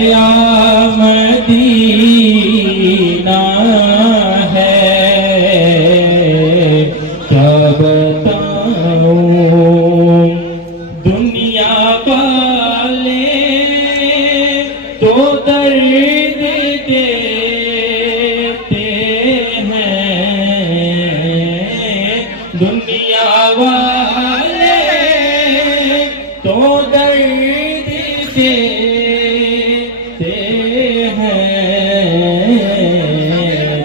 नया मदीना है, क्या बताऊं दुनिया वाले तो दर्द देते हैं, दुनिया वाले तो दर्द देते हैं,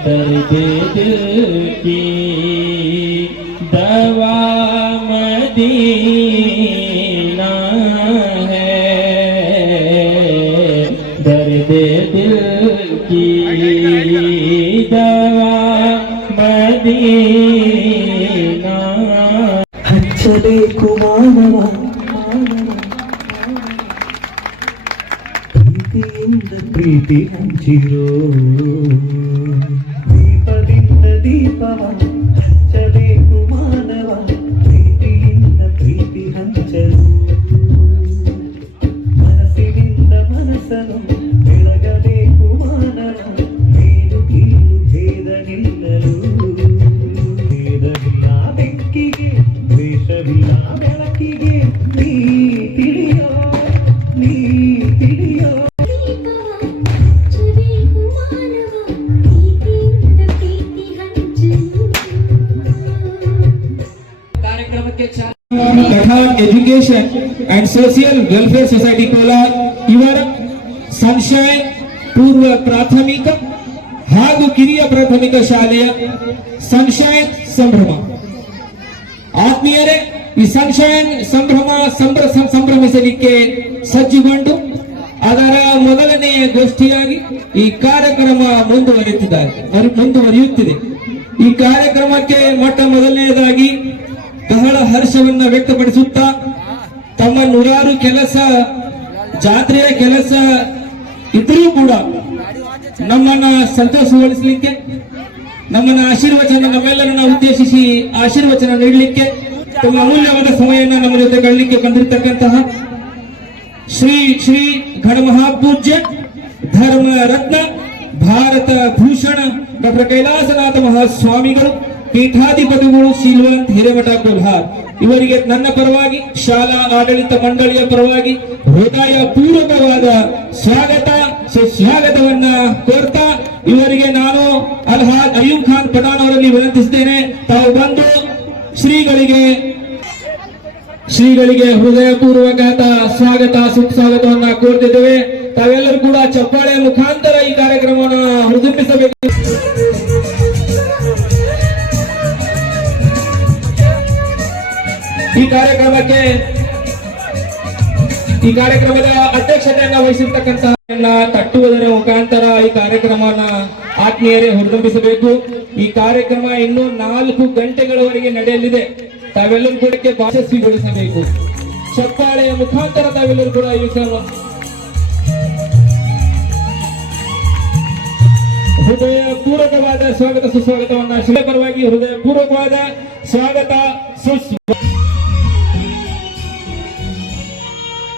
दर्द दिल की दवा मदीना है, दर्द दिल की दवा मदीना। ಹಚ್ಚಬೇಕು ಮಾನವ ಪ್ರೀತಿಯಿಂದ ಪ್ರೀತಿ ಹಂಚಿರೋ, ದೀಪದಿಂದ ದೀಪವ ಹಚ್ಚಬೇಕು ಮಾನವ ಪ್ರೀತಿಯಿಂದ ಪ್ರೀತಿ ಹಂಚಲು, ಮನಸ್ಸಿನಿಂದ ಮನಸ್ಸನ್ನು ಬೆಳಗಬೇಕು ಮಾನವ ಮೇಲು ಕೀಳು ಭೇದ ನಿಲ್ಲಲು, ಭೇದವಿಲ್ಲ ಬೆಂಕಿಗೆ ದ್ವೇಷವಿಲ್ಲ ಬೆಳಕಿಗೆ, ನೀ ತಿಳಿಯೋ ನೀ ತಿಳಿಯೋ Pathan education and social welfare society Kolar ever sunshine पूर्व प्राथमिक ಹಾಗೂ ಕಿರಿಯ ಪ್ರಾಥಮಿಕ ಶಾಲೆಯ ಸನ್ಶೈನ್ ಸಂಭ್ರಮ. ಆತ್ಮೀಯರೇ, ಈ ಸನ್ಶೈನ್ ಸಂಭ್ರಮಿಸಲಿಕ್ಕೆ ಸಜ್ಜುಗೊಂಡು ಅದರ ಮೊದಲನೆಯ ಗೋಷ್ಠಿಯಾಗಿ ಈ ಕಾರ್ಯಕ್ರಮ ಮುಂದುವರಿಯುತ್ತಿದೆ. ಈ ಕಾರ್ಯಕ್ರಮಕ್ಕೆ ಮೊಟ್ಟ ಮೊದಲನೆಯದಾಗಿ ಬಹಳ ಹರ್ಷವನ್ನ ವ್ಯಕ್ತಪಡಿಸುತ್ತಾ ತಮ್ಮ ನೂರಾರು ಕೆಲಸ ಜಾತ್ರೆಯ ಕೆಲಸ ಇದ್ರೂ ಕೂಡ ನಮ್ಮನ್ನ ಸಂತೋಷಗೊಳಿಸಲಿಕ್ಕೆ, ನಮ್ಮನ್ನ ನಮ್ಮೆಲ್ಲರನ್ನ ಉದ್ದೇಶಿಸಿ ಆಶೀರ್ವಚನ ನೀಡಲಿಕ್ಕೆ ತಮ್ಮ ಅಮೂಲ್ಯವಾದ ಸಮಯವನ್ನು ನಮ್ಮ ಜೊತೆ ಕಳಲಿಕ್ಕೆ ಬಂದಿರತಕ್ಕಂತಹ ಶ್ರೀ ಶ್ರೀ ಗಣಮಹಾಪೂಜ್ಯ ಧರ್ಮ ರತ್ನ ಭಾರತ ಭೂಷಣ ಡಾಕ್ಟರ್ ಕೈಲಾಸನಾಥ ಮಹಾಸ್ವಾಮಿಗಳು ಪೀಠಾಧಿಪತಿಗಳು ಶೀಲವಂತ್ ಹಿರೇಮಠ ಕೊಲ್ಹಾರ್ ಇವರಿಗೆ ನನ್ನ ಪರವಾಗಿ ಶಾಲಾ ಆಡಳಿತ ಮಂಡಳಿಯ ಪರವಾಗಿ ಹೃದಯ ಪೂರ್ವಕವಾದ ಸ್ವಾಗತ ಸುಸ್ವಾಗತವನ್ನ ಕೋರ್ತಾ ಇವರಿಗೆ ನಾನು ಅಲ್ಹಾಜ್ ಅಯೂಬ್ ಖಾನ್ ಪಠಾಣ್ ಅವರಲ್ಲಿ ವಿನಂತಿಸುತ್ತೇನೆ, ತಾವು ಬಂದು ಶ್ರೀಗಳಿಗೆ ಹೃದಯ ಪೂರ್ವಕ ಸ್ವಾಗತ ಸುಸ್ವಾಗತವನ್ನ ಕೋರ್ತಿದ್ದೇವೆ. ತಾವೆಲ್ಲರೂ ಕೂಡ ಚಪ್ಪಾಳೆಯ ಮುಖಾಂತರ ಈ ಕಾರ್ಯಕ್ರಮವನ್ನು ಹುರಿದುಂಬಿಸಬೇಕು. ಈ ಕಾರ್ಯಕ್ರಮದ ಅಧ್ಯಕ್ಷತೆಯನ್ನ ವಹಿಸಿರ್ತಕ್ಕಂತಹ ತಟ್ಟುವುದರ ಮುಖಾಂತರ ಈ ಕಾರ್ಯಕ್ರಮವನ್ನ ಆತ್ಮೀಯರೇ ಹುರಿದುಂಬಿಸಬೇಕು. ಈ ಕಾರ್ಯಕ್ರಮ ಇನ್ನೂ 4 ಗಂಟೆಗಳವರೆಗೆ ನಡೆಯಲಿದೆ. ತಾವೆಲ್ಲರೂ ಕೂಡ ಯಶಸ್ವಿಗೊಳಿಸಬೇಕು. ಚಪ್ಪಾಳೆಯ ಮುಖಾಂತರ ತಾವೆಲ್ಲರೂ ಕೂಡ ಈ ಹೃದಯ ಪೂರ್ವಕವಾದ ಸ್ವಾಗತ ಸುಸ್ವಾಗತವನ್ನ ಶ್ರೀ ಪರವಾಗಿ ಹೃದಯ ಪೂರ್ವಕವಾದ ಸ್ವಾಗತ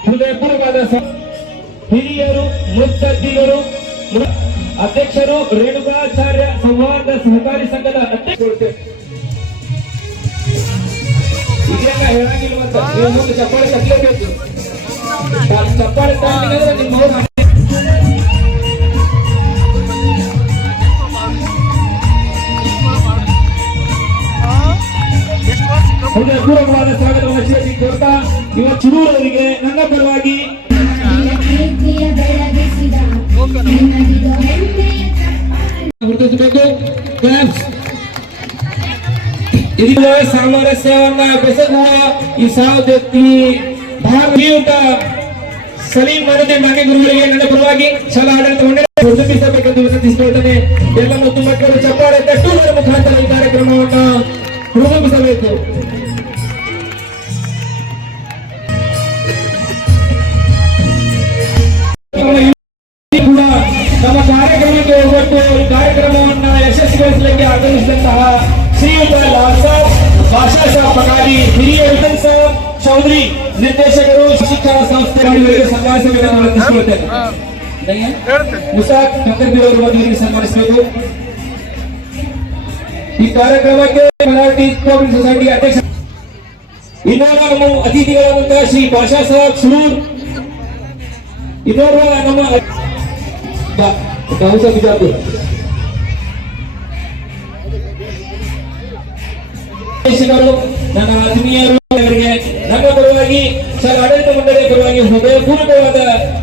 ಹೃದಯಪೂರ್ವಕವಾದ ಹಿರಿಯರು, ಮುತ್ತದ್ದಿಗರು, ಅಧ್ಯಕ್ಷರು, ರೇಣುಕಾಚಾರ್ಯ ಸಂವಾದ ಸಹಕಾರಿ ಸಂಘದ ಅಧ್ಯಕ್ಷರು ಇದೆಲ್ಲ ಹೇಳಂಗಿಲ್ವಂತ, ನೀವು ಮುಂದೆ ಚಪ್ಪಾಳೆ ಕಟ್ಟಲೇಬೇಕು. ಚಪ್ಪಾಳೆ ತಗೊಂಡಿದ್ರೆ ನಿಮ್ಮ ಹೃದಯಪೂರ್ವಕವಾದ ಸ್ವಾಗತವನ್ನು ಶ್ರೀ ಕೋರ್ತಾ ಇವ ಚಿರೂರವರಿಗೆ ನನ್ನ ಪರವಾಗಿ ಗುರುತಿಸಬೇಕು. ಇದೀಗ ಸಾಮರಸ್ಯವನ್ನ ಬೆಸಗುವ ಈ ಭಾರತೀಯ ಸಲೀಂ ಮರದಿ ಮಾನ್ಯ ಗುರುಗಳಿಗೆ ನನ್ನ ಪರವಾಗಿ ಶಾಲಾ ಆಡಳಿತ ಮಂಡಳಿ ಗುರುತಿಸಬೇಕೆಂದು ವಿನಂತಿಸಿಕೊಳ್ಳುತ್ತೇನೆ. ಎಲ್ಲ ಮತ್ತು ಮಕ್ಕಳು ಚಪ್ಪಾಳೆ ತಟ್ಟುವುದರ ಮುಖಾಂತರ ಈ ಕಾರ್ಯಕ್ರಮವನ್ನು ಹುರಿದುಂಬಿಸಬೇಕು. ಕೂಡ ನಮ್ಮ ಕಾರ್ಯಕ್ರಮಕ್ಕೆ ಒಟ್ಟು ಕಾರ್ಯಕ್ರಮವನ್ನ ಯಶಸ್ವಿಗೊಳಿಸಲಿಕ್ಕೆ ಆಗಮಿಸಿದಂತಹ ಶ್ರೀಯುತ ಲಾಲ್ ಸಾಬ್, ಭಾಷಾ ಸಾಬ್ ಪಗಾರಿ, ಹಿರಿಯ ವಿಠಲ್ ಸಾಬ್ ಚೌಧರಿ, ನಿರ್ದೇಶಕರು, ಶಿಕ್ಷಣ ಸಂಸ್ಥೆ ಸಂಭಾಷಣೆಗಳನ್ನು ವಿನಂತಿಸಿಕೊಳ್ಳುತ್ತೇನೆ. ಮುಸಾಕ್ ಕಂಕರ್ಬಿ ಅವರು ಬಂದು ಸನ್ಮಾನಿಸಬೇಕು. ಈ ಕಾರ್ಯಕ್ರಮಕ್ಕೆ ಮರಾಠಿ ಕೋಆಪರೇಟಿವ್ ಸೊಸೈಟಿ ಅಧ್ಯಕ್ಷ ಇನ್ನೋರ್ವ ನಮ್ಮ ಅತಿಥಿಗಳಾದಂತಹ ಶ್ರೀ ಭಾಷಾ ಸಾಹೇಬ್ ಸುರೂರ್, ಇನ್ನೋರ್ವ ನಮ್ಮ ಬಿಜಾಪುರ ನನ್ನ ಆತ್ಮೀಯರು ಅವರಿಗೆ ನಮ್ಮ ಪರವಾಗಿ ಆಡಳಿತ ಮಂಡಳಿಯ ಪರವಾಗಿ ಹೃದಯಪೂರ್ವಕವಾದ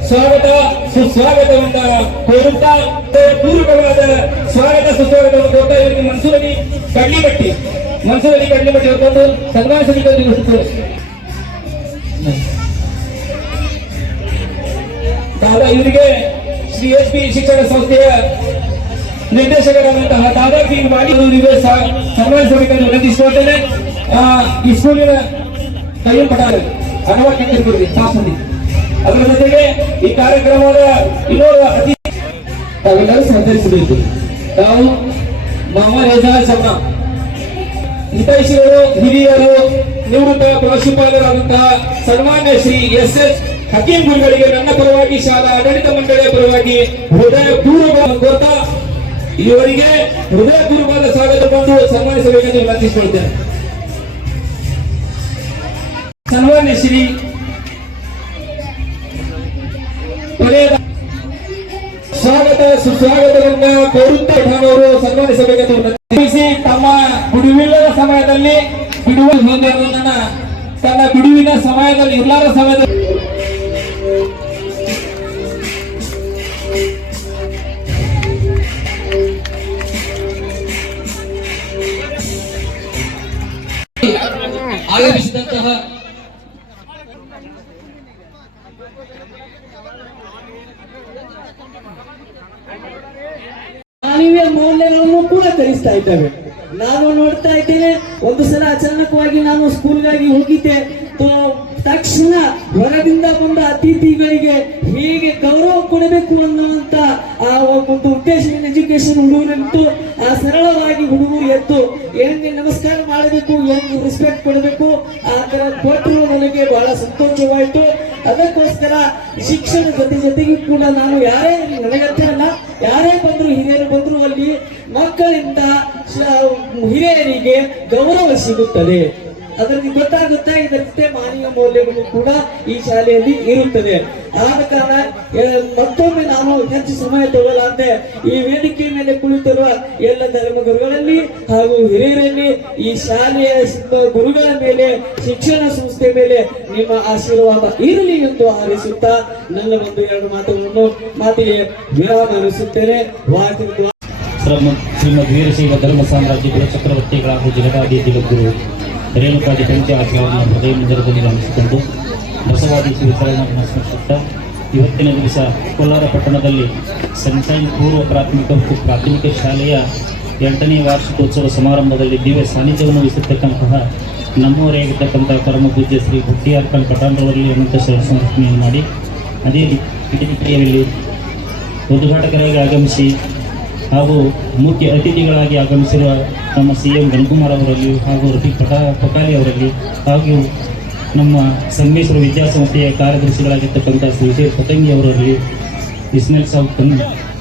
ಸ್ವಾಗತ ಸುಸ್ವಾಗತವನ್ನ ಕೋರುತ್ತಾ ಪೂರ್ವಕವಾದ ಸ್ವಾಗತ ಸುಸ್ವಾಗತವನ್ನು ಕೋರುತ್ತಾ ಇವರಿಗೆ ಮನ್ಸೂರಲ್ಲಿ ಕಡ್ಲಿಮಟ್ಟಿ ಹೊರಕೊಂಡು ಸನ್ಮಾನ ಸಮಿತಿ ದಾದಾ ಇವರಿಗೆ ಶ್ರೀ ಎಸ್.ಪಿ. ಶಿಕ್ಷಣ ಸಂಸ್ಥೆಯ ನಿರ್ದೇಶಕರಾದಂತಹ ದಾದಾಗಿ ಮಾಡಿರುವವರಿಗೆ ಸನ್ಮಾನಿಸಬೇಕೆಂದು ವಿನಂತಿಸಿಕೊಳ್ಳುತ್ತೇನೆ. ಈ ಸ್ಕೂಲಿನ ಕೈಯ ಪಟಾಲ ಅನವಕ್ಕೆ ತಾಸಂದಿ ಅದರ ಜೊತೆಗೆ ಈ ಕಾರ್ಯಕ್ರಮದ ಇನ್ನೋರ್ವ ಅತಿಥಿ ತಾವೆಲ್ಲರೂ ಸಹಕರಿಸಬೇಕು. ತಾವು ಮಾಮ ರೇಜಾಜ್ ಸಣ್ಣ ಹಿತೈಷಿಗಳು, ಹಿರಿಯರು, ನಿವೃತ್ತ ಪ್ರಾಂಶುಪಾಲರಾದಂತಹ ಸನ್ಮಾನ್ಯ ಶ್ರೀ ಎಸ್.ಎಸ್. ಹಕೀಂ ಗುರುಗಳಿಗೆ ನನ್ನ ಪರವಾಗಿ ಶಾಲಾ ಆಡಳಿತ ಮಂಡಳಿಯ ಪರವಾಗಿ ಹೃದಯಪೂರ್ವಕ ಕೋರ್ತಾ ಇವರಿಗೆ ಹೃದಯಪೂರ್ವಕವಾದ ಸ್ವಾಗತ ಬಂದು ಸನ್ಮಾನಿಸಬೇಕೆಂದು ವಿನಂತಿಸಿಕೊಳ್ಳುತ್ತೇನೆ. ಸನ್ಮಾನ್ಯ ಶ್ರೀ ಸ್ವಾಗತ ಸುಸ್ವಾಗತವನ್ನ ಕೋರುತ್ತಾ ಅವರು ಸನ್ಮಾನಿಸಬೇಕೆಂದು ವಿನಂತಿಸಿ ತಮ್ಮ ಬಿಡುವಿಲ್ಲದ ಸಮಯದಲ್ಲಿ ತನ್ನ ಬಿಡುವಿನ ಸಮಯದಲ್ಲಿ ಇರ್ಲಾರ ಸಮಯದಲ್ಲಿ ಆಗಮಿಸಿದಂತಹ ಮಾನವೀಯ ಮೌಲ್ಯಗಳನ್ನು ಕೂಡ ಕಲಿಸ್ತಾ ಇದ್ದಾವೆ. ನಾನು ನೋಡ್ತಾ ಇದ್ದೇನೆ, ಒಂದು ಸಲ ಅಚಾನಕವಾಗಿ ನಾನು ಸ್ಕೂಲ್ಗಾಗಿ ಹೋಗಿದ್ದೆ. ತಕ್ಷಣ ಹೊರದಿಂದ ಬಂದ ಅತಿಥಿಗಳಿಗೆ ಹೇಗೆ ಗೌರವ ಕೊಡಬೇಕು ಅನ್ನುವಂತ ಆ ಒಂದು ಉದ್ದೇಶವನ್ನು ಎಜುಕೇಶನ್ ಹುಡುಗರಿತ್ತು. ಆ ಸರಳವಾಗಿ ಹುಡುಗರು ಎದ್ದು ಹೆಂಗೆ ನಮಸ್ಕಾರ ಮಾಡಬೇಕು, ಹೆಂಗೆ ರೆಸ್ಪೆಕ್ಟ್ ಕೊಡಬೇಕು, ಆ ತರ ಕೊಟ್ಟರು ನನಗೆ ಬಹಳ ಸಂತೋಷವಾಯಿತು. ಅದಕ್ಕೋಸ್ಕರ ಶಿಕ್ಷಣ ಜೊತೆಗೂ ಕೂಡ ನಾನು ಯಾರೇ ನನಗತ್ತೆ ಅಲ್ಲ, ಯಾರೇ ಬಂದ್ರು ಹಿರಿಯರು ಬಂದ್ರು ಅಲ್ಲಿ ಮಕ್ಕಳಿಂದ ಹಿರಿಯರಿಗೆ ಗೌರವ ಸಿಗುತ್ತದೆ. ಅದರಲ್ಲಿ ಗೊತ್ತಾಗುತ್ತೆ ಇದರಂತೆ ಮಾನವೀಯ ಮೌಲ್ಯಗಳು ಕೂಡ ಈ ಶಾಲೆಯಲ್ಲಿ ಇರುತ್ತದೆ. ಆದ ಕಾರಣ ಮತ್ತೊಮ್ಮೆ ನಾನು ಹೆಚ್ಚು ಸಮಯ ತಗೊಳ್ಳಂತೆ ಈ ವೇದಿಕೆ ಮೇಲೆ ಕುಳಿತಿರುವ ಎಲ್ಲ ಧರ್ಮಗುರುಗಳಲ್ಲಿ ಹಾಗೂ ಹಿರಿಯರಲ್ಲಿ ಈ ಶಾಲೆಯ ಗುರುಗಳ ಮೇಲೆ, ಶಿಕ್ಷಣ ಸಂಸ್ಥೆ ಮೇಲೆ ನಿಮ್ಮ ಆಶೀರ್ವಾದ ಇರಲಿ ಎಂದು ಹಾರೈಸುತ್ತಾ ನನ್ನ ಒಂದು ಎರಡು ಮಾತಿಗೆ ವಿರಾಮ ಹರಿಸುತ್ತೇನೆ. ಶ್ರೀಮದ್ ವೀರಶೈವ ಧರ್ಮ ಸಾಮ್ರಾಜ್ಯದ ಚಕ್ರವರ್ತಿಗಳ ಹಾಗೂ ಜಗದಾದಿ ಜಗದ್ಗುರು ರೇಣುಕಾದಿ ಪಂಚಾಚಾರ್ಯರನ್ನು ಹೃದಯ ಮಂದಿರದಲ್ಲಿ ಗಮನಿಸಿಕೊಂಡು ಬಸವಾದಿ ವಿತರಣೆಯನ್ನು ಸ್ಮರಿಸುತ್ತಾ ಇವತ್ತಿನ ದಿವಸ ಕೋಲಾರ ಪಟ್ಟಣದಲ್ಲಿ ಸನ್ಶೈನ್ ಪೂರ್ವ ಪ್ರಾಥಮಿಕ ಮತ್ತು ಪ್ರಾಥಮಿಕ ಶಾಲೆಯ 8ನೇ ವಾರ್ಷಿಕೋತ್ಸವ ಸಮಾರಂಭದಲ್ಲಿ ದಿವ್ಯ ಸಾನ್ನಿಧ್ಯವನ್ನು ವಹಿಸಿರ್ತಕ್ಕಂತಹ ನಮ್ಮವರೇ ಆಗಿರ್ತಕ್ಕಂಥ ಪರಮ ಪೂಜ್ಯ ಶ್ರೀ ಭಕ್ತಿಯಾರ್ ಖಾನ್ ಪಠಾಣ್ರವರಲ್ಲಿ ಅನಂತ ಸಮರ್ಪಣೆಯನ್ನು ಮಾಡಿ ಅದೇ ರೀತಿಯಲ್ಲಿ ಉದ್ಘಾಟಕರಾಗಿ ಆಗಮಿಸಿ ಹಾಗೂ ಮುಖ್ಯ ಅತಿಥಿಗಳಾಗಿ ಆಗಮಿಸಿರುವ ನಮ್ಮ CM ಗಣಕುಮಾರ್ ಅವರಲ್ಲಿ ಹಾಗೂ ರಫೀಕ್ ಪಟಾಲಿ ಅವರಲ್ಲಿ ಹಾಗೂ ನಮ್ಮ ಸಂಗಮೇಶ್ವರ ವಿದ್ಯಾಸಂಸ್ಥೆಯ ಕಾರ್ಯದರ್ಶಿಗಳಾಗಿರ್ತಕ್ಕಂಥ ಶ್ರೀ ಪತಂಗಿ ಅವರಲ್ಲಿ, ಇಸ್ಮೇಲ್ ಸಾಬ್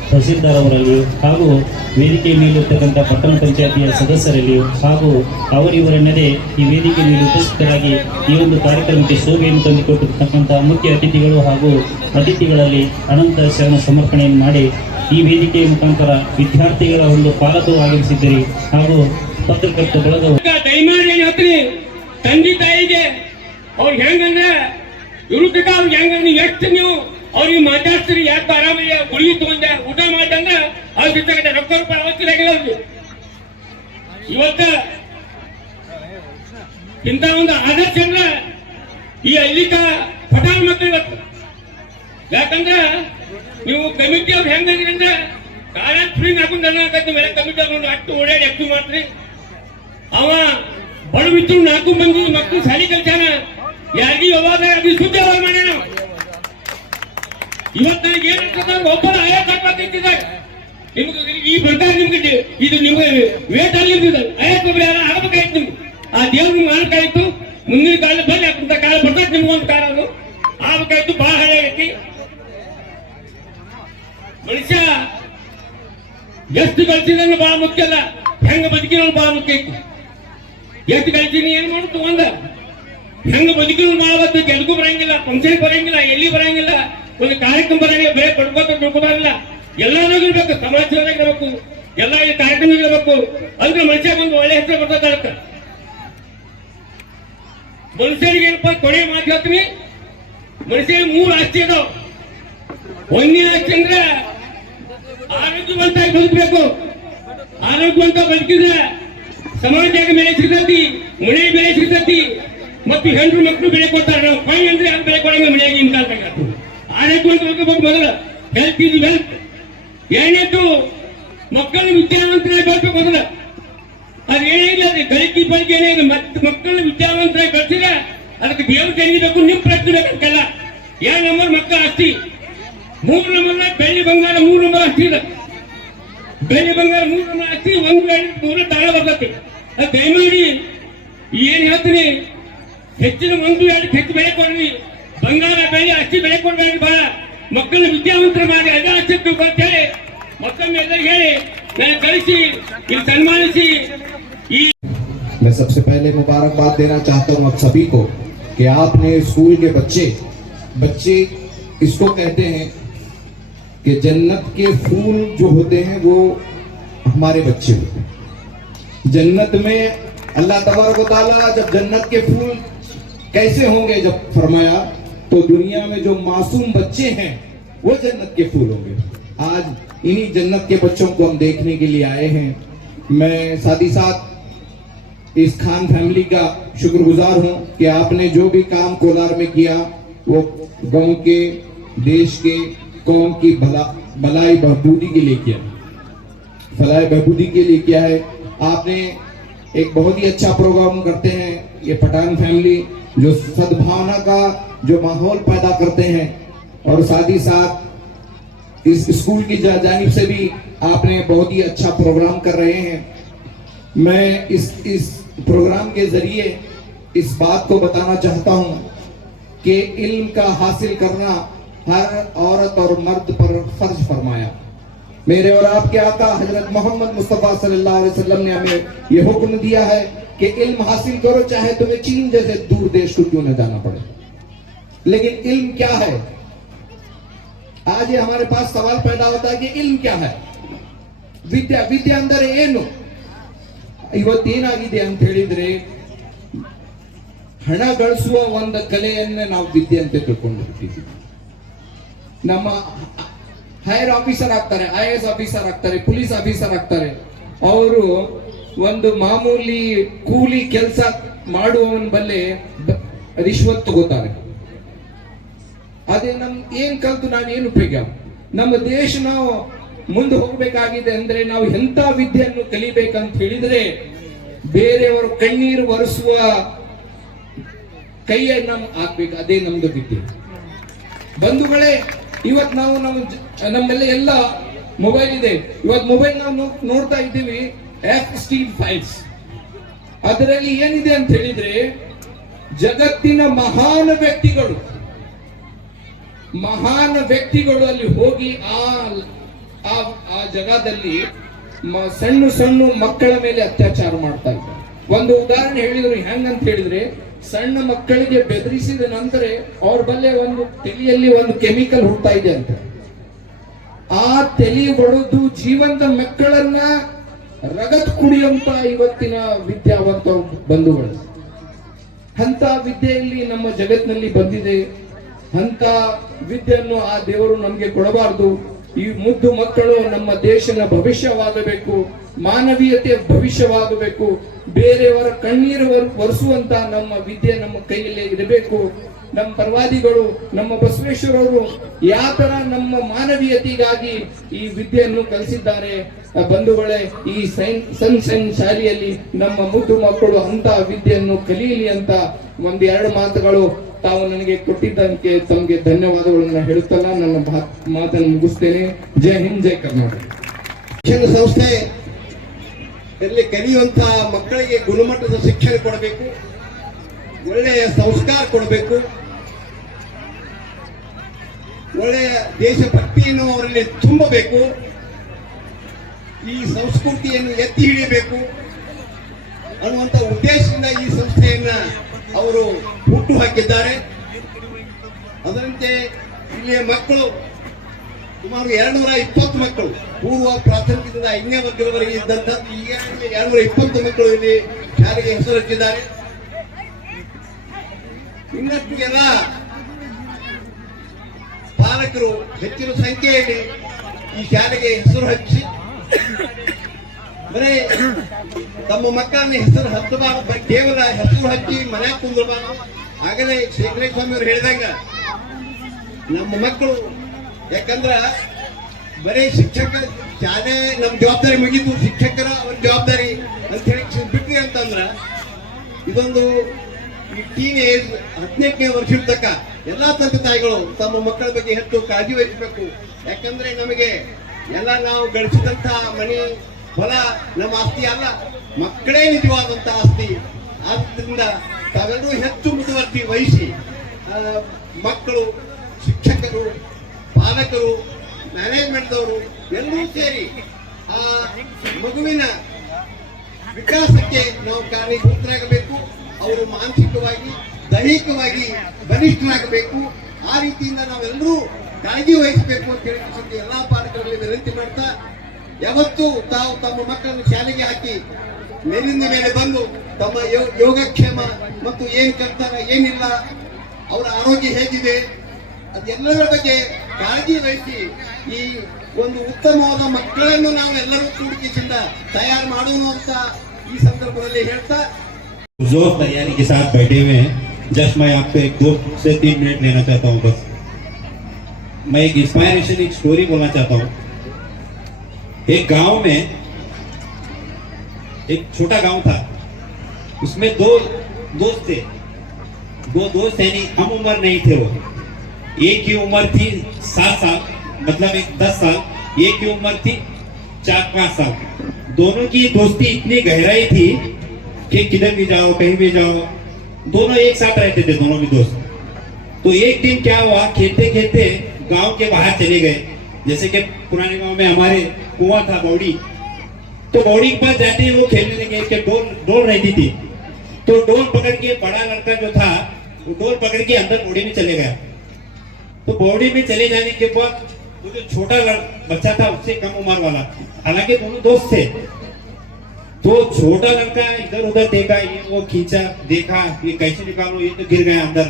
ತಹಸೀಲ್ದಾರ್ ಅವರಲ್ಲಿ ಹಾಗೂ ವೇದಿಕೆ ಮೇಲಿರ್ತಕ್ಕಂಥ ಪಟ್ಟಣ ಪಂಚಾಯತಿಯ ಸದಸ್ಯರಲ್ಲಿ ಹಾಗೂ ಅವರಿವರನ್ನದೇ ಈ ವೇದಿಕೆ ಮೇಲೆ ಉಪಸ್ಥಿತರಾಗಿ ಈ ಒಂದು ಕಾರ್ಯಕ್ರಮಕ್ಕೆ ಶೋಭೆಯನ್ನು ತಂದುಕೊಟ್ಟಿರ್ತಕ್ಕಂಥ ಮುಖ್ಯ ಅತಿಥಿಗಳು ಹಾಗೂ ಅತಿಥಿಗಳಲ್ಲಿ ಅನಂತ ಶರಣ ಸಮರ್ಪಣೆಯನ್ನು ಮಾಡಿ ಈ ವೇದಿಕೆಯ ಮುಖಾಂತರ ವಿದ್ಯಾರ್ಥಿಗಳ ಒಂದು ಪಾಲಕರು ಆಗಮಿಸಿದ್ದೀರಿ ಹಾಗೂ ಪತ್ರಕರ್ತ ಬಳಗ ದಯಮಾಡಿ ತಂದೆ ತಾಯಿಗೆ ಅವ್ರು ಹೆಂಗಂದ್ರೆ ಇರುತ್ತ ಅವ್ರಿಗೆ ಹೆಂಗ ಎಷ್ಟು ನೀವು ಅವ್ರಿಗೆ ಮಾತಾಡ್ತೀರಿ, ಯಾಕೆ ಆರಾಮಿಗೆ ಗುಳಿಗೆ ತಗೊಂಡೆ ಊಟ ಮಾಡ್ದಂದ್ರೆ ಅವ್ರಿಗೆ ರೊಕ್ಕ ರೂಪಾಯಿ ಅವಶ್ಯಕತೆ ಅವ್ರಿಗೆ ಇವತ್ತ ಇಂಥ ಒಂದು ಆದರ್ಶ ಅಂದ್ರೆ ಈ ಹಳ್ಳಿಕ ಪಠಾಣ ಮಕ್ಕಳು ಇವತ್ತು. ಯಾಕಂದ್ರೆ ನೀವು ಕಮಿಟಿ ಅವ್ರು ಹೆಂಗಂದ್ರೆ ಕಾಲ ಫ್ರೀ ಹಾಕೊಂಡು ಮೇಲೆ ಕಮಿಟಿ ಅವ್ರು ಅಟ್ಟು ಓಡಾಡಿ ಅಟ್ಟು ಮಾಡ್ರಿ. ಅವ ಬಡವಿತ್ತು 4 ಮಂದಿ ಮಕ್ಕಳು ಶಾಲೆ ಕಲ್ಚಾನ ಯಾರಿಗೂ ಯಾವಾಗ ಅದು ಸುದ್ದಿ ಅವಾಗ ಮಾಡ್ಯಾನ. ಇವತ್ತು ನನಗೆ ಏನ್ ಒಬ್ಬರ ಆಯಾ ಕಟ್ಟಾಗ್ತಿದ್ದಾಗ ನಿಮ್ಗೆ ಈ ಬರ್ತಾರೆ, ನಿಮ್ಗೆ ಇದು ನಿಮ್ಗೆ ವೇಟ್ ಅಲ್ಲಿ ಆಯತ್ ಒಬ್ರು ಯಾರು ಆಗ್ಬೇಕಾಯ್ತು. ನಿಮ್ಗೆ ಆ ದೇವ್ರಿಗೆ ಮಾಡ್ಕಾಯ್ತು, ಮುಂದಿನ ಕಾಲ ಬನ್ನಿ ಹಾಕಂತ ಕಾಲ ಬರ್ತೈತೆ ನಿಮ್ಗೊಂದು ಕಾಲ ಅದು ಆಗ್ಬೇಕಾಯ್ತು. ಬಹಳ ಹಳೆ ಆಗೈತಿ. ಮನುಷ್ಯ ಎಷ್ಟು ಗಳಿಸಿದ್ರೆ ಬಹಳ ಮುಖ್ಯ ಅಲ್ಲ, ಹೆಂಗ ಬದುಕಿರೋದು ಬಹಳ ಮುಖ್ಯ ಐತಿ. ಎಷ್ಟು ಗಳಿಸಿನಿ ಏನ್ ಮಾಡುದು ಒಂದ, ಹೆಂಗ ಬದುಕಿರೋದು ಬಹಳ ಬರ್ತೈತಿ. ಎಲ್ಗೂ ಬರಂಗಿಲ್ಲ, ಫಂಕ್ಷನ್ ಬರಂಗಿಲ್ಲ, ಎಲ್ಲಿ ಬರಂಗಿಲ್ಲ, ಒಂದು ಕಾರ್ಯಕ್ರಮ ಬರಂಗಿಲ್ಲ, ಬೇರೆ ಪಡ್ಕೋತ ತಿಳ್ಕೊಬಾರಿಲ್ಲ. ಎಲ್ಲಾದ್ರಾಗ ಇರ್ಬೇಕು, ಸಮಾಜದಾಗ ಇರ್ಬೇಕು, ಎಲ್ಲ ಕಾರ್ಯಕ್ರಮ ಇರ್ಬೇಕು. ಅಂದ್ರೆ ಮನುಷ್ಯ ಒಂದು ಒಳ್ಳೆ ಹೆಸರು ಬರ್ತದ. ಅದಕ್ಕೆ ಮನುಷ್ಯರಿಗೆ ಏನಪ್ಪ ಕೊನೆ ಮಾತು ಹೇಳ್ತೀನಿ, ಮನುಷ್ಯರಿಗೆ 3 ಆಸ್ತಿ ಅದಾವ. ಒಂದನೇ ಆಸ್ತಿ ಅಂದ್ರೆ ಆರೋಗ್ಯವಂತಾಗಿ ಬದುಕಬೇಕು. ಆರೋಗ್ಯವಂತ ಬದುಕಿದ್ರೆ ಸಮಾಜದಾಗ ಬೆಲೆ ಸಿಗ್ತತಿ, ಮನೆ ಬೆಲೆ ಸಿಗ್ತತಿ, ಮತ್ತು ಹೆಣ್ಣು ಮಕ್ಕಳು ಬೆಲೆ ಕೊಡ್ತಾರೆ. ನಾವು ಕೈ ಅಂದ್ರೆ ಅದು ಬೆಲೆ ಕೊಡಂಗ ಮನೆಯಾಗಿ ಇನ್ ಕಾಲ್ದಾಗ ಆರೋಗ್ಯವಂತ ಬದುಕಬೇಕು. ಮೊದಲು ಹೆಲ್ತ್ ಇಸ್ ವೆಲ್ತ್. ಏನೇತು ಮಕ್ಕಳು ವಿದ್ಯಾವಂತರಾಗಿ ಬೆಳಬೇಕು. ಮೊದಲು ಅದೇನಿಲ್ಲ, ಅದು ಗಳಿಕೆ ಬಳಕೆ ಏನೇ ಇದೆ. ಮಕ್ಕಳು ವಿದ್ಯಾವಂತರಾಗಿ ಬೆಳೆಸಿದ್ರೆ ಅದಕ್ಕೆ ದೇವ್ರು ತೆಗಿಬೇಕು. ನಿಮ್ ಪ್ರಶ್ನೆ ಬೇಕಂತಲ್ಲ. 2 ನಂಬರ್ ಮಕ್ಕಳ ಆಸ್ತಿ, 3 ನಂಬರ್ ಬೆಳ್ಳಿ ಬಂಗಾರ, 3 ನಂಬರ್ ಆಸ್ತಿ ಇದೆ. ಬೆಳ್ಳಿ ಬಂಗಾರ 3 ನಂಬರ್ ಆಸ್ತಿ, 1 ತಾಳ ಬರ್ತೈತಿ. ಅದು ದಯಮಾಡಿ ಏನ್ ಹೇಳ್ತೀನಿ, ಹೆಚ್ಚಿನ 1-2 ಹೆಚ್ಚು ಬೆಲೆ ಕೊಡ್ರಿ. ಬಂಗಾರ ಬೆಳ್ಳಿ ಆಸ್ತಿ ಬೆಲೆ ಕೊಡ್ಬೇಡಿ. ಬಹಳ ಮಕ್ಕಳನ್ನ ವಿದ್ಯಾವಂತರ ಮಾಡಿ ಅದೇ ಆಸ್ತಿ ಅಂತ ಹೇಳಿ ಮಕ್ಕಳನ್ನ ಎಲ್ಲ ಹೇಳಿ ನಾನು ಕಳಿಸಿ ಇಲ್ಲಿ ಸನ್ಮಾನಿಸಿ. मैं सबसे पहले मुबारकबाद देना चाहता हूँ आप सभी को कि आपने स्कूल के बच्चे इसको कहते हैं कि जन्नत के फूल जो होते हैं वो हमारे बच्चे होते हैं. जन्नत में अल्लाह तबारक व तआला जब जन्नत के फूल कैसे होंगे, जब फरमाया तो दुनिया में जो मासूम बच्चे हैं वो जन्नत के फूल होंगे. आज इन्हीं जन्नत के बच्चों को हम देखने के लिए आए हैं. मैं साथ ही साथ इस खान फैमिली का शुक्रगुजार हूं कि आपने जो भी काम कोलार में किया वो गांव के, देश के, कौम की भलाई बहबूदी के लिए किया, फलाह बहबूदी के लिए किया है. आपने एक बहुत ही अच्छा प्रोग्राम करते हैं ये पठान फैमिली, जो सद्भावना का जो माहौल पैदा करते हैं. और साथ ही साथ इस स्कूल की जानिब से भी आपने बहुत ही अच्छा प्रोग्राम कर रहे हैं. मैं इस प्रोग्राम के जरिए इस बात को बताना चाहता हूं कि इल्म का हासिल करना हर औरत और मर्द पर फर्ज फरमाया. मेरे और आपके आका हजरत मोहम्मद मुस्तफा सल्लल्लाहु अलैहि वसल्लम ने हमें ये हुक्म दिया है कि इल्म हासिल करो, चाहे तुम्हें चीन जैसे दूर देश को क्यों न जाना पड़े. लेकिन इल्म क्या है? आज ये हमारे पास सवाल पैदा होता है कि इल्म क्या है, ವಿದ್ಯೆ ಅಂದರೆ ಏನು? ಇವತ್ತೇನಾಗಿದೆ ಅಂತ ಹೇಳಿದ್ರೆ, ಹಣ ಗಳಿಸುವ ಒಂದು ಕಲೆಯನ್ನೇ ನಾವು ವಿದ್ಯೆ ಅಂತ ತಿಳ್ಕೊಂಡಿರ್ತೀವಿ. ನಮ್ಮ ಹೈಯರ್ ಆಫೀಸರ್ ಆಗ್ತಾರೆ, IAS ಆಫೀಸರ್ ಆಗ್ತಾರೆ, ಪೊಲೀಸ್ ಆಫೀಸರ್ ಆಗ್ತಾರೆ. ಅವರು ಒಂದು ಮಾಮೂಲಿ ಕೂಲಿ ಕೆಲಸ ಮಾಡುವವನ ಬಲ್ಲೆ ರಿಶ್ವತ್ ತಗೋತಾರೆ. ಅದೇ ನಮ್ ಏನ್ ಕಲ್ತು ನಾವೇನು ಉಪಯೋಗ? ನಮ್ಮ ದೇಶ ನಾವು ಮುಂದೆ ಹೋಗ್ಬೇಕಾಗಿದೆ ಅಂದ್ರೆ ನಾವು ಎಂತ ವಿದ್ಯೆಯನ್ನು ಕಲಿಬೇಕಂತ ಹೇಳಿದ್ರೆ, ಬೇರೆಯವರು ಕಣ್ಣೀರು ಒರೆಸುವ ಕೈಯನ್ನು ಹಾಕ್ಬೇಕು. ಅದೇ ನಮ್ದು ವಿದ್ಯೆ. ಬಂಧುಗಳೇ, ಇವತ್ತು ನಾವು ನಮ್ಮೆಲ್ಲ ಎಲ್ಲ ಮೊಬೈಲ್ ಇದೆ. ಇವತ್ತು ಮೊಬೈಲ್ ನಾವು ನೋಡ್ತಾ ಇದ್ದೀವಿ, F-Steel ಫೈಲ್ಸ್. ಅದರಲ್ಲಿ ಏನಿದೆ ಅಂತ ಹೇಳಿದ್ರೆ, ಜಗತ್ತಿನ ಮಹಾನ್ ವ್ಯಕ್ತಿಗಳು ಅಲ್ಲಿ ಹೋಗಿ ಆ ಜಗದಲ್ಲಿ ಸಣ್ಣ ಮಕ್ಕಳ ಮೇಲೆ ಅತ್ಯಾಚಾರ ಮಾಡ್ತಾ ಇದ್ದಾರೆ. ಒಂದು ಉದಾಹರಣೆ ಹೇಳಿದ್ರು, ಹೆಂಗಂತ ಹೇಳಿದ್ರೆ, ಸಣ್ಣ ಮಕ್ಕಳಿಗೆ ಬೆದರಿಸಿದ ನಂತರ ಅವ್ರ ಬಲ್ಲೆ ಒಂದು ತಲೆಯಲ್ಲಿ ಒಂದು ಕೆಮಿಕಲ್ ಹುಡ್ತಾ ಇದೆ ಅಂತ. ಆ ತಲೆ ಹೊಡೆದು ಜೀವಂತ ಮಕ್ಕಳನ್ನ ರಗತ್ ಕುಡಿಯುವಂತ ಇವತ್ತಿನ ವಿದ್ಯಾವಂತ ಬಂಧುಗಳು. ಅಂತ ವಿದ್ಯೆಯಲ್ಲಿ ನಮ್ಮ ಜಗತ್ತಿನಲ್ಲಿ ಬಂದಿದೆ. ಅಂತ ವಿದ್ಯೆಯನ್ನು ಆ ದೇವರು ನಮಗೆ ಕೊಡಬಾರದು. ಈ ಮುದ್ದು ಮಕ್ಕಳು ನಮ್ಮ ದೇಶದ ಭವಿಷ್ಯವಾಗಬೇಕು, ಮಾನವೀಯತೆಯ ಭವಿಷ್ಯವಾಗಬೇಕು. ಬೇರೆಯವರ ಕಣ್ಣೀರು ಒರೆಸುವಂತ ನಮ್ಮ ವಿದ್ಯೆ ನಮ್ಮ ಕೈಯಲ್ಲಿ ಇರಬೇಕು. ನಮ್ಮ ಪರವಾದಿಗಳು, ನಮ್ಮ ಬಸವೇಶ್ವರವರು ಯಾವ ತರ ನಮ್ಮ ಮಾನವೀಯತೆಗಾಗಿ ಈ ವಿದ್ಯೆಯನ್ನು ಕಲಿಸಿದ್ದಾರೆ. ಬಂಧುಗಳೇ, ಈ ಸಣ್ಣ ಶಾಲೆಯಲ್ಲಿ ನಮ್ಮ ಮುದ್ದು ಮಕ್ಕಳು ಅಂತ ವಿದ್ಯೆಯನ್ನು ಕಲಿಯಲಿ ಅಂತ 1-2 ಮಾತುಗಳು ತಾವು ನನಗೆ ಕೊಟ್ಟಿದ್ದಕ್ಕೆ ತಮಗೆ ಧನ್ಯವಾದಗಳನ್ನು ಹೇಳುತ್ತಲ್ಲ ನನ್ನ ಮಾತನ್ನು ಮುಗಿಸ್ತೇನೆ. ಜೈ ಹಿಂದ್, ಜೈ ಕರ್ನಾಟಕ. ಶಿಕ್ಷಣ ಸಂಸ್ಥೆ ಇಲ್ಲಿ ಕಲಿಯುವಂತಹ ಮಕ್ಕಳಿಗೆ ಗುಣಮಟ್ಟದ ಶಿಕ್ಷಣ ಕೊಡಬೇಕು, ಒಳ್ಳೆಯ ಸಂಸ್ಕಾರ ಕೊಡಬೇಕು. ಒಳ್ಳೆಯ ದೇಶಭಕ್ತಿಯನ್ನು ಅವರಲ್ಲಿ ತುಂಬಬೇಕು, ಈ ಸಂಸ್ಕೃತಿಯನ್ನು ಎತ್ತಿ ಹಿಡಿಯಬೇಕು ಅನ್ನುವಂಥ ಉದ್ದೇಶದಿಂದ ಈ ಸಂಸ್ಥೆಯನ್ನ ಅವರು ಹುಟ್ಟು ಹಾಕಿದ್ದಾರೆ. ಅದರಂತೆ ಇಲ್ಲಿಯ ಮಕ್ಕಳು ಸುಮಾರು 220 ಮಕ್ಕಳು ಪೂರ್ವ ಪ್ರಾಥಮಿಕದಿಂದ 5ನೇ ವರ್ಗದವರೆಗೆ ಇದ್ದಂತ ಈಗ 220 ಮಕ್ಕಳು ಇಲ್ಲಿ ಶಾಲೆಗೆ ಹೆಸರು ಹಚ್ಚಿದ್ದಾರೆ. ಇನ್ನಷ್ಟು ಎಲ್ಲ ಪಾಲಕರು ಹೆಚ್ಚಿನ ಸಂಖ್ಯೆಯಲ್ಲಿ ಈ ಶಾಲೆಗೆ ಹೆಸರು ಹಚ್ಚಿ ಬರೇ ತಮ್ಮ ಮಕ್ಕಳನ್ನ ಹೆಸರು ಹಚ್ಚಬಾರದು, ಕೇವಲ ಹೆಸರು ಹಚ್ಚಿ ಮನ್ಯಾಗ ಕುಂದ್ರಬಾರದು. ಆಗಲೇ ಶೇಖರೇ ಸ್ವಾಮಿ ಅವರು ಹೇಳಿದಂಗ ನಮ್ಮ ಮಕ್ಕಳು, ಯಾಕಂದ್ರ ಬರೀ ಶಿಕ್ಷಕ ಶಾಲೆ ನಮ್ಮ ಜವಾಬ್ದಾರಿ ಮುಗಿದು ಶಿಕ್ಷಕರ ಅವ್ರ ಜವಾಬ್ದಾರಿ ಅಂತ ಹೇಳಿ ಬಿಟ್ರಿ ಅಂತಂದ್ರ ಇದೊಂದು ಈ ಟೀನ್ ಏಜ್ 18ನೇ ವರ್ಷದ ತನಕ ಎಲ್ಲಾ ತಂದೆ ತಾಯಿಗಳು ತಮ್ಮ ಮಕ್ಕಳ ಬಗ್ಗೆ ಹೆಚ್ಚು ಕಾಳಜಿ ವಹಿಸಬೇಕು. ಯಾಕಂದ್ರೆ ನಮಗೆ ಎಲ್ಲ ನಾವು ಗಳಿಸಿದಂತ ಮನೆ ಹೊಲ ನಮ್ಮ ಆಸ್ತಿ ಅಲ್ಲ, ಮಕ್ಕಳೇ ನಿಜವಾದಂತ ಆಸ್ತಿ. ಆದ್ರಿಂದ ತಾವೆಲ್ಲರೂ ಹೆಚ್ಚು ಮುತುವರ್ಜಿ ವಹಿಸಿ ಮಕ್ಕಳು, ಶಿಕ್ಷಕರು, ಪಾಲಕರು, ಮ್ಯಾನೇಜ್ಮೆಂಟ್ದವರು ಎಲ್ಲರೂ ಸೇರಿ ಆ ಮಗುವಿನ ವಿಕಾಸಕ್ಕೆ ನಾವು ಕಾರಣೀಭೂತರಾಗಬೇಕು. ಅವರು ಮಾನಸಿಕವಾಗಿ, ದೈಹಿಕವಾಗಿ ಬಲಿಷ್ಠರಾಗಬೇಕು. ಆ ರೀತಿಯಿಂದ ನಾವೆಲ್ಲರೂ ಕಾಳಜಿ ವಹಿಸಬೇಕು ಅಂತ ಹೇಳಿ ಎಲ್ಲಾ ಪಾಲಕರಲ್ಲಿ ವಿನಂತಿ ಮಾಡ್ತಾ, ಯಾವತ್ತೂ ತಾವು ತಮ್ಮ ಮಕ್ಕಳನ್ನು ಶಾಲೆಗೆ ಹಾಕಿ ಮೇಲಿಂದ ಮೇಲೆ ಬಂದು ತಮ್ಮ ಯೋಗಕ್ಷೇಮ ಮತ್ತು ಏನ್ ಕಲ್ತಾರ ಏನಿಲ್ಲ, ಅವರ ಆರೋಗ್ಯ ಹೇಗಿದೆ ಅದೆಲ್ಲದರ ಬಗ್ಗೆ ಕಾಳಜಿ ವಹಿಸಿ ಈ ಒಂದು ಉತ್ತಮವಾದ ಮಕ್ಕಳನ್ನು ನಾವು ಎಲ್ಲರೂ ಕೂಡಿಕೆಯಿಂದ ತಯಾರು ಮಾಡೋಣ ಅಂತ ಈ ಸಂದರ್ಭದಲ್ಲಿ ಹೇಳ್ತಾ, जोर तैयारी के साथ बैठे हुए हैं। जस्ट मैं आपको 2 से 3 मिनट लेना चाहता हूँ। बस मैं एक इंस्पायरेशन, एक स्टोरी बोलना चाहता हूँ। एक गांव में एक छोटा गांव था, उसमें 2 दोस्त थे। 2 दोस्त यानी हम उम्र नहीं थे वो। एक की उम्र थी 7 साल, मतलब एक 10 साल, एक की उम्र थी 4-5 साल। दोनों की दोस्ती इतनी गहराई थी कि किधर भी जाओ, कहीं भी जाओ, दोनों एक साथ रहते थे, दोनों भी दोस्त। तो एक दिन क्या हुआ, खेलते खेलते गांव के बाहर चले गए। जैसे कि पुराने गांव में हमारे कुआं था, बौड़ी, तो बौड़ी के पास जाते ही वो खेलने लगे। कि डोल रहती थी, तो डोल पकड़ के बड़ा लड़का जो था वो डोल पकड़ के अंदर बौड़ी में चले गया। तो बौड़ी में चले जाने के बाद वो जो छोटा बच्चा था उससे कम उम्र वाला, हालांकि दोनों दोस्त थे, तो छोटा लड़का इधर उधर देखा, ये वो खींचा, देखा ये कैसे निकालो, ये तो गिर गया अंदर।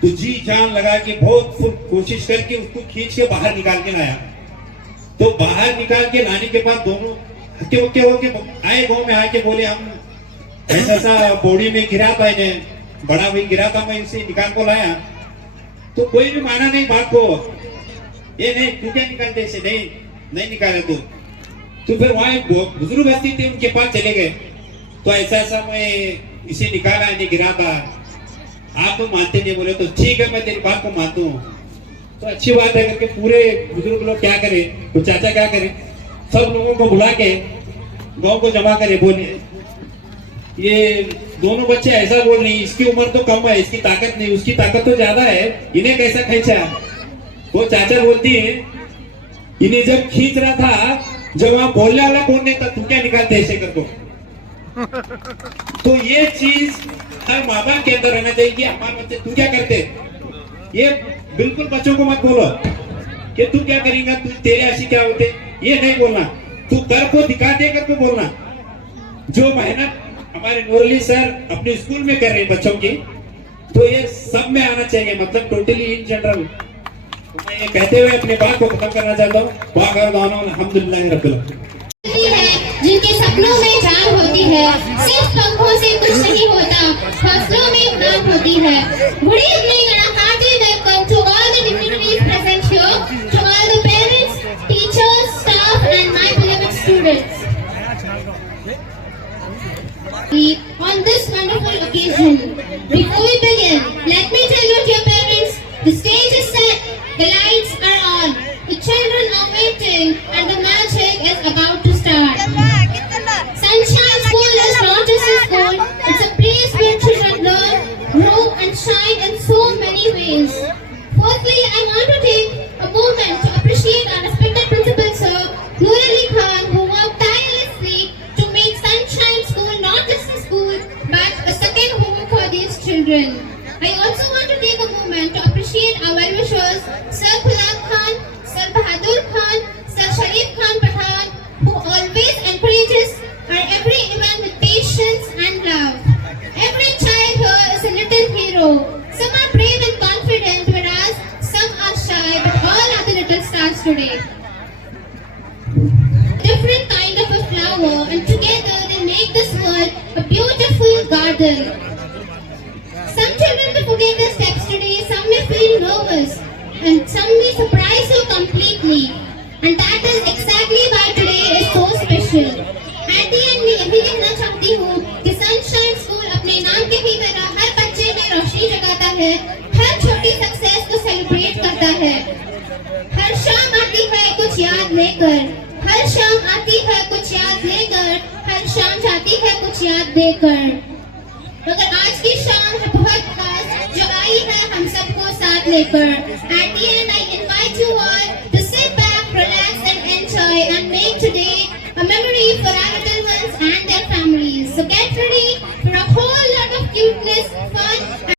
तो जी जान लगा कि बहुत कोशिश करके उसको खींच के बाहर निकाल के लाया। तो बाहर निकाल के लाने के बाद दोनों हक्के बक्के होके आए गांव में, आके बोले हम ऐसा बॉडी में गिरा था, इन्हें बड़ा भाई गिरा था, मैं इसे निकाल को लाया। तो कोई भी माना नहीं बात को, ये नहीं तू क्या निकालते इसे, नहीं निकाले तू। तो फिर वहाँ एक बुजुर्ग व्यक्ति थे, उनके पास चले गए। तो ऐसा मैं इसे निकाला, नहीं गिरा था, आप तो मानते नहीं। बोले तो ठीक है, मैं तेरी बात को मानता हूँ, तो अच्छी बात है करके पूरे बुजुर्ग लोग क्या करे, तो चाचा क्या करे, सब लोगों को बुला के गांव को जमा करे, बोले ये दोनों बच्चे ऐसा बोल रही, इसकी उम्र तो कम है, इसकी ताकत नहीं, उसकी ताकत तो ज्यादा है, इन्हें कैसा खींचा। तो चाचा बोलती है, इन्हें जब खींच रहा था, जब वहां बोलने वाला कौन नहीं था, तू क्या निकालते ऐसे कर दो। तो ये चीज हर माँ बाप के अंदर रहना चाहिए कि हमारे बच्चे तू क्या करते, ये बिल्कुल बच्चों को मत बोलो कि तू क्या करेगा, तू तेरे ऐसी क्या होते, ये नहीं बोलना, तू कर को दिखा दे करके बोलना। जो मेहनत हमारे नूरली सर अपने स्कूल में कर रहे हैं बच्चों की, तो ये सब में आना चाहिए, मतलब टोटली इन जनरल। तो मैं ये कहते हुए अपने बात को खत्म करना चाहता हूँ। अल्हम्दुलिल्लाह रब्बिल आलमीन। जिनके सपनों में जान होती है, सिर्फ पंखों से कुछ नहीं होता, हौसलों में उड़ान होती है। Good evening and a hearty welcome to all the dignitaries present here, to all the parents, teachers, staff and my beloved students. On this wonderful occasion, before we begin, let me tell you, dear parents, the stage is set, the lights are on, the children are waiting, and the magic is about to start. Sunshine School is not just a school, it's a place where children learn, grow and shine in so many ways. Firstly, I want to take flower, and together they make this world a beautiful garden. Some children may forget their steps today, some may feel nervous, and some may surprise you completely. And that is exactly why today is so special. At the end, मैं यही कहना चाहती हूँ कि sunshine school अपने नाम के ही तरह हर बच्चे में रोशनी जगाता है, हर छोटी सक्सेस को सेलिब्रेट करता है। हर शाम आती है कुछ याद लेकर, हर शाम आती है कुछ याद लेकर, हर शाम जाती है कुछ याद देकर। मगर आज की शाम है बहुत खास, जो आई है हम सबको साथ लेकर। At the end, I invite you all to sit back, relax and enjoy and make today a memory for our little ones and their families. So get ready for a whole lot of cuteness, fun